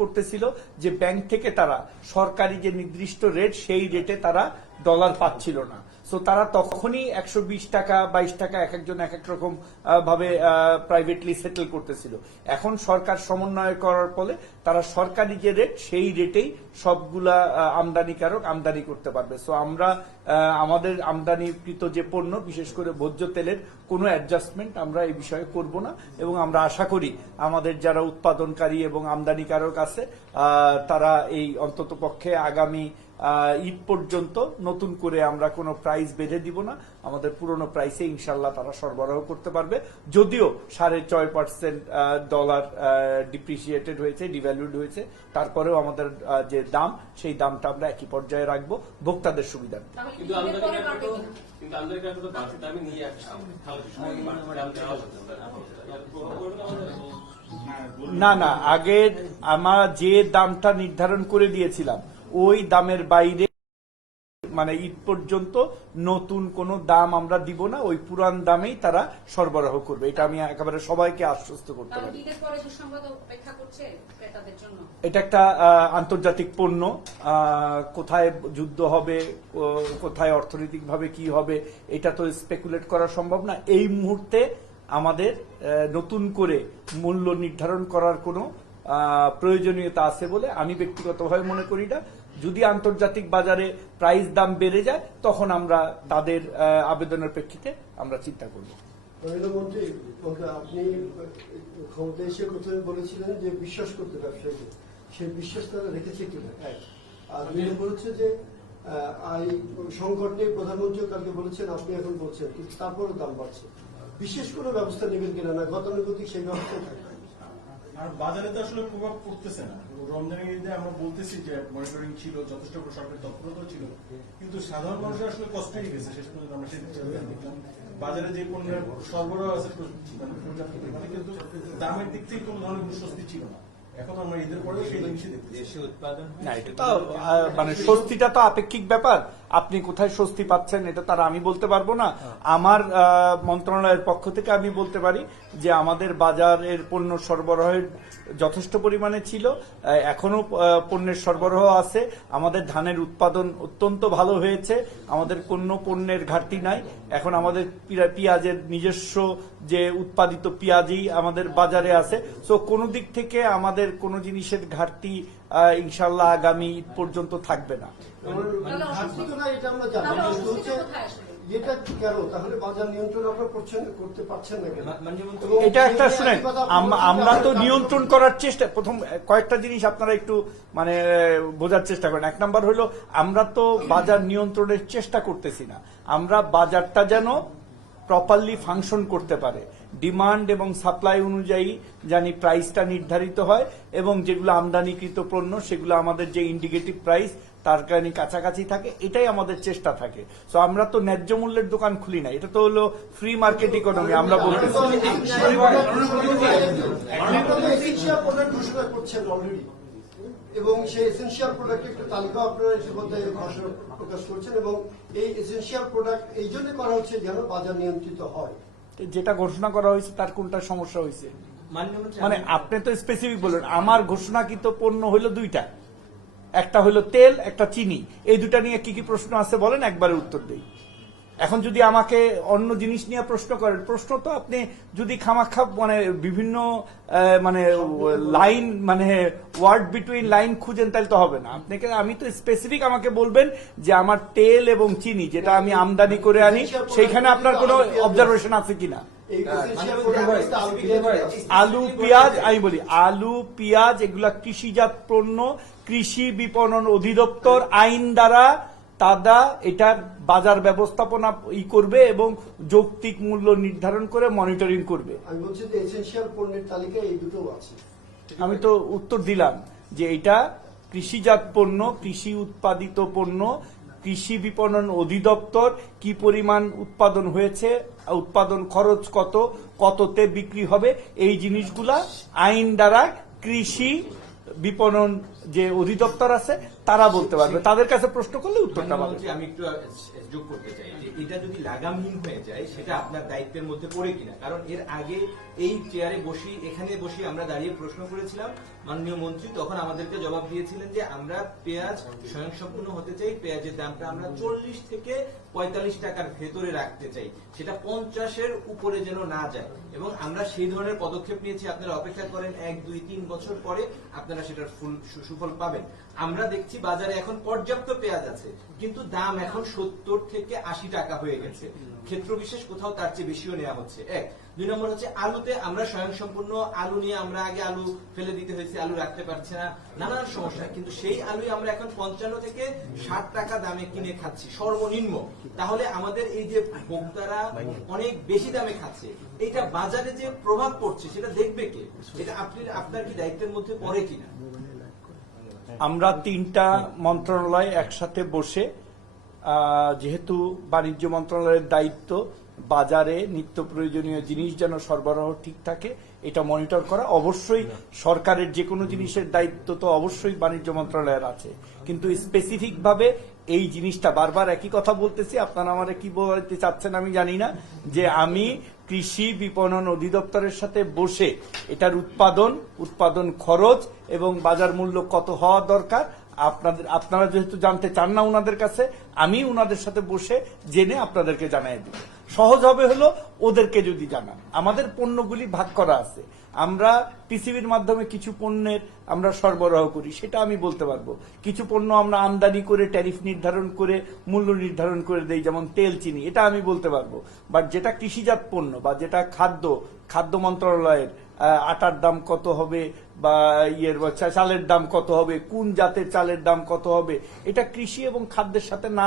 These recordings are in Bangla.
করতেছিল যে ব্যাংক থেকে তারা সরকারি যে নির্দিষ্ট রেট সেই রেটে তারা ডলার পাচ্ছিল না। সো তারা তখনই 120 টাকা 22 টাকা এক একজন এক এক রকম ভাবে প্রাইভেটলি সেটেল করতেছিল। এখন সরকার সমন্বয় করার ফলে তারা সরকারি যে রেট সেই রেটেই সবগুলা আমদানিকারক আমদানি করতে পারবে। সো আমরা আমাদের আমদানিকৃত যে পণ্য বিশেষ করে ভোজ্য তেলের কোনো অ্যাডজাস্টমেন্ট আমরা এই বিষয়ে করব না, এবং আমরা আশা করি আমাদের যারা উৎপাদনকারী এবং আমদানিকারক আছে তারা এই অন্ততপক্ষে আগামী ঈদ পর্যন্ত নতুন করে আমরা কোনো প্রাইস বেঁধে দিব না, আমাদের পুরনো প্রাইসে ইনশাল্লাহ তারা সরবরাহ করতে পারবে। যদিও 6.5% ডলার ডিপ্রিসিয়েটেড হয়েছে, ডিভ্যালুড হয়েছে, তারপরেও আমাদের যে দাম সেই দামটা আমরা একই পর্যায়ে রাখবো ভোক্তাদের সুবিধা। না না, আগে আমরা যে দামটা নির্ধারণ করে দিয়েছিলাম ওই দামের বাইরে মানে ঈদ পর্যন্ত নতুন কোন দাম আমরা দিব না, ওই পুরান দামেই তারা সরবরাহ করবে। এটা আমি একেবারে সবাইকে আশ্বস্ত করতে পারি। এটা একটা আন্তর্জাতিক পণ্য, কোথায় যুদ্ধ হবে, কোথায় অর্থনৈতিকভাবে কি হবে এটা তো স্পেকুলেট করা সম্ভব না। এই মুহূর্তে আমাদের নতুন করে মূল্য নির্ধারণ করার কোনো প্রয়োজনীয়তা আছে বলে আমি ব্যক্তিগতভাবে মনে করি না। যদি আন্তর্জাতিক বাজারে প্রাইস দাম বেড়ে যায় তখন আমরা তাদের আবেদনের প্রেক্ষিতে আমরা চিন্তা করব। নরেন্দ্রমন্ত্রী, আপনি ক্ষমতা এসে কোথায় বলেছিলেন যে বিশ্বাস করতে ব্যবসায়ীকে, সেই বিশ্বাস তারা রেখেছে কিনা এক। আর দুই নম্বর হচ্ছে যে সংকট নিয়ে প্রধানমন্ত্রীও কালকে বলেছেন, আপনি এখন বলছেন, কিন্তু তারপরও দাম বাড়ছে। বিশেষ কোনো ব্যবস্থা নেবেন কিনা, না গতানুগতিক সেই ব্যবস্থায় থাকবে? আর বাজারে তো আসলে প্রভাব পড়তেছে না। রমজানের ঈদে আমরা বলতেছি যে মনিটরিং ছিল, যথেষ্ট সরকারি তৎপরতা ছিল, কিন্তু সাধারণ মানুষের আসলে কষ্ট হয়ে গেছে। শেষ পর্যন্ত আমরা সেই দেখলাম বাজারে যে পণ্যের সরবরাহ আছে পর্যাপ্ত পরিমাণে, কিন্তু দামের দিক থেকে কোনো ধরনের স্বস্তি ছিল না। এখন আমরা ঈদের পরেও সেই জিনিসই দেখতেছি। না, এটা তো মানে স্বস্তিটা তো আপেক্ষিক ব্যাপার। আপনি কোথায় স্বস্তি পাচ্ছেন এটা তারা আমি বলতে পারবো না। আমার মন্ত্রণালয়ের পক্ষ থেকে আমি বলতে পারি যে আমাদের বাজারের পণ্য সরবরাহের যথেষ্ট পরিমাণে ছিল, এখনো পণ্যের সরবরাহ আছে। আমাদের ধানের উৎপাদন অত্যন্ত ভালো হয়েছে, আমাদের কোনো পণ্যের ঘাটতি নাই। এখন আমাদের পেঁয়াজের নিজস্ব যে উৎপাদিত পেঁয়াজই আমাদের বাজারে আছে। সো কোনো দিক থেকে আমাদের কোনো জিনিসের ঘাটতি ইনশাল্লাহ আগামী ঈদ পর্যন্ত থাকবে না। এটা একটা শুনেন, আমরা তো নিয়ন্ত্রণ করার চেষ্টা, প্রথম কয়েকটা জিনিস আপনারা একটু মানে বোঝার চেষ্টা করেন। এক নম্বর হলো আমরা তো বাজার নিয়ন্ত্রণের চেষ্টা করতেছি না, আমরা বাজারটা যেন প্রপারলি ফাংশন করতে পারে, ডিমান্ড এবং সাপ্লাই অনুযায়ী জানি প্রাইসটা নির্ধারিত হয়, এবং যেগুলো আমদানিকৃত পণ্য সেগুলো আমাদের যে ইন্ডিকেটিভ প্রাইস তার কারণে কাছাকাছি থাকে, এটাই আমাদের চেষ্টা থাকে। তো আমরা তো ন্যায্য মূল্যের দোকান খুলি না, এটা তো হলো ফ্রি মার্কেট ইকোনমি আমরা বলতেছি। এবং সেই এসেনশিয়াল প্রোডাক্টের একটা তালিকা আপনারা ইতিমধ্যে ঘোষণা প্রকাশ করছেন, এবং এই এসেনশিয়াল প্রোডাক্ট এই জন্য করা হচ্ছে যেন বাজার নিয়ন্ত্রিত হয়। যেটা ঘোষণা করা হয়েছে তার কোনটা সমস্যা হয়েছে? মানে আপনি তো স্পেসিফিক বললেন, আমার ঘোষণাকৃত পণ্য হইলো দুইটা, একটা হইলো তেল, একটা চিনি। এই দুটা নিয়ে কি কি প্রশ্ন আছে বলেন, একবারে উত্তর দেই। এখন যদি আমাকে অন্য জিনিস নিয়ে প্রশ্ন করেন, প্রশ্ন তো আপনি যদি খামাখা মানে বিভিন্ন মানে লাইন মানে ওয়ার্ড বিটুইন লাইন খুঁজেন তাহলে তো হবে না। আপনাকে আমি তো স্পেসিফিক আমাকে বলবেন যে আমার তেল এবং চিনি যেটা আমি আমদানি করে আনি সেইখানে আপনার কোনো অবজারভেশন আছে কিনা। আলু পেঁয়াজ, আমি বলি আলু পেঁয়াজ এগুলা কৃষিজাত পণ্য, কৃষি বিপণন অধিদপ্তর আইন দ্বারা তারা এটার বাজার ব্যবস্থাপনা করবে এবং যৌক্তিক মূল্য নির্ধারণ করে মনিটরিং করবে। আমি বলছি যে এসেনশিয়াল পণ্যের তালিকায় এই দুটো আছে। আমি তো উত্তর দিলাম যে এটা কৃষিজাত পণ্য, কৃষি উৎপাদিত পণ্য, কৃষি বিপণন অধিদপ্তর কি পরিমাণ উৎপাদন হয়েছে, উৎপাদন খরচ কত, কততে বিক্রি হবে, এই জিনিসগুলা আইন দ্বারা কৃষি বিপণন যে অধিদপ্তর আছে তারা বলতে পারবে। তাদের কাছে প্রশ্ন করলে উত্তরটা পাবে। আমি একটু যোগ করতে চাই যে এটা যদি লাগামহীন হয়ে যায় সেটা আপনার দায়িত্বের মধ্যে পড়ে কিনা, কারণ এর আগে এই চেয়ারে বসি, এখানে বসি আমরা দাঁড়িয়ে প্রশ্ন করেছিলাম, মাননীয় মন্ত্রী তখন আমাদেরকে জবাব দিয়েছিলেন যে আমরা পেঁয়াজ স্বয়ংসম্পূর্ণ হতে চাই, পেঁয়াজের দামটা আমরা 40 থেকে 45 টাকার ভেতরে রাখতে চাই, সেটা 50-এর উপরে যেন না যায়, এবং আমরা সেই ধরনের পদক্ষেপ নিয়েছি। আপনারা অপেক্ষা করেন 1, 2, 3 বছর পরে আপনারা সেটার সুফল পাবেন। আমরা দেখছি বাজারে এখন পর্যাপ্ত পেঁয়াজ আছে, কিন্তু দাম এখন 70 থেকে 80 টাকা হয়ে গেছে, ক্ষেত্র বিশেষ কোথাও তার চেয়ে বেশিও নেওয়া হচ্ছে। 1, 2 নম্বর হচ্ছে আলুতে আমরা স্বয়ংসম্পূর্ণ আলু নিয়ে আমরা আগে আলু ফেলে দিতে হয়েছে, আলু রাখতে পারছে না, নানান সমস্যা, কিন্তু সেই আলুই আমরা এখন 55 থেকে 60 টাকা দামে কিনে খাচ্ছি সর্বনিম্ন। তাহলে আমাদের এই যে ভোক্তারা অনেক বেশি দামে খাচ্ছে, এটা বাজারে যে প্রভাব পড়ছে সেটা দেখবে কে? এটা আপনার কি দায়িত্বের মধ্যে পড়ে কিনা? আমরা 3টা মন্ত্রণালয় একসাথে বসে, যেহেতু বাণিজ্য মন্ত্রণালয়ের দায়িত্ব বাজারে নিত্য প্রয়োজনীয় জিনিস যেন সরবরাহ ঠিক থাকে এটা মনিটর করা, অবশ্যই সরকারের যে কোনো জিনিসের দায়িত্ব তো অবশ্যই বাণিজ্য মন্ত্রণালয়ের আছে, কিন্তু স্পেসিফিক ভাবে এই জিনিসটা বারবার একই কথা বলতেছি, আপনারা আমারে কি বলতে চাচ্ছেন আমি জানি না, যে আমি কৃষি বিপণন অধিদপ্তরের সাথে বসে এটার উৎপাদন খরচ এবং বাজার মূল্য কত হওয়া দরকার আপনারা যেহেতু জানতে চান না উনাদের কাছে, আমি উনাদের সাথে বসে জেনে আপনাদেরকে জানিয়ে দিব। সহজ হবে হলো ওদেরকে যদি জানান। আমাদের পণ্যগুলি ভাগ করা আছে, আমরা পিসিবির মাধ্যমে কিছু পণ্যের আমরা সরবরাহ করি, সেটা আমি বলতে পারবো। কিছু পণ্য আমরা আমদানি করে ট্যারিফ নির্ধারণ করে মূল্য নির্ধারণ করে দেই, যেমন তেল, চিনি, এটা আমি বলতে পারবো। বাট যেটা কৃষিজাত পণ্য বা যেটা খাদ্য মন্ত্রণালয়ের আটার দাম কত হবে বা চালের দাম কত হবে, কোন জাতের চালের দাম কত হবে, এটা কৃষি এবং খাদ্যের সাথে না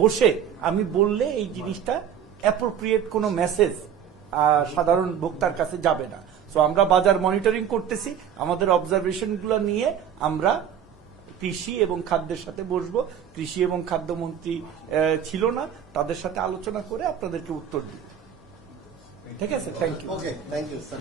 বসে আমি বললে এই জিনিসটা অ্যাপ্রোপ্রিয়েট কোনো মেসেজ সাধারণ ভোক্তার কাছে যাবে না। সো আমরা বাজার মনিটরিং করতেছি, আমাদের অবজারভেশন গুলো নিয়ে আমরা কৃষি এবং খাদ্যের সাথে বসবো। কৃষি এবং খাদ্যমন্ত্রী ছিল না, তাদের সাথে আলোচনা করে আপনাদেরকে উত্তর দিব। ঠিক আছে, thank you. Okay, thank you sir.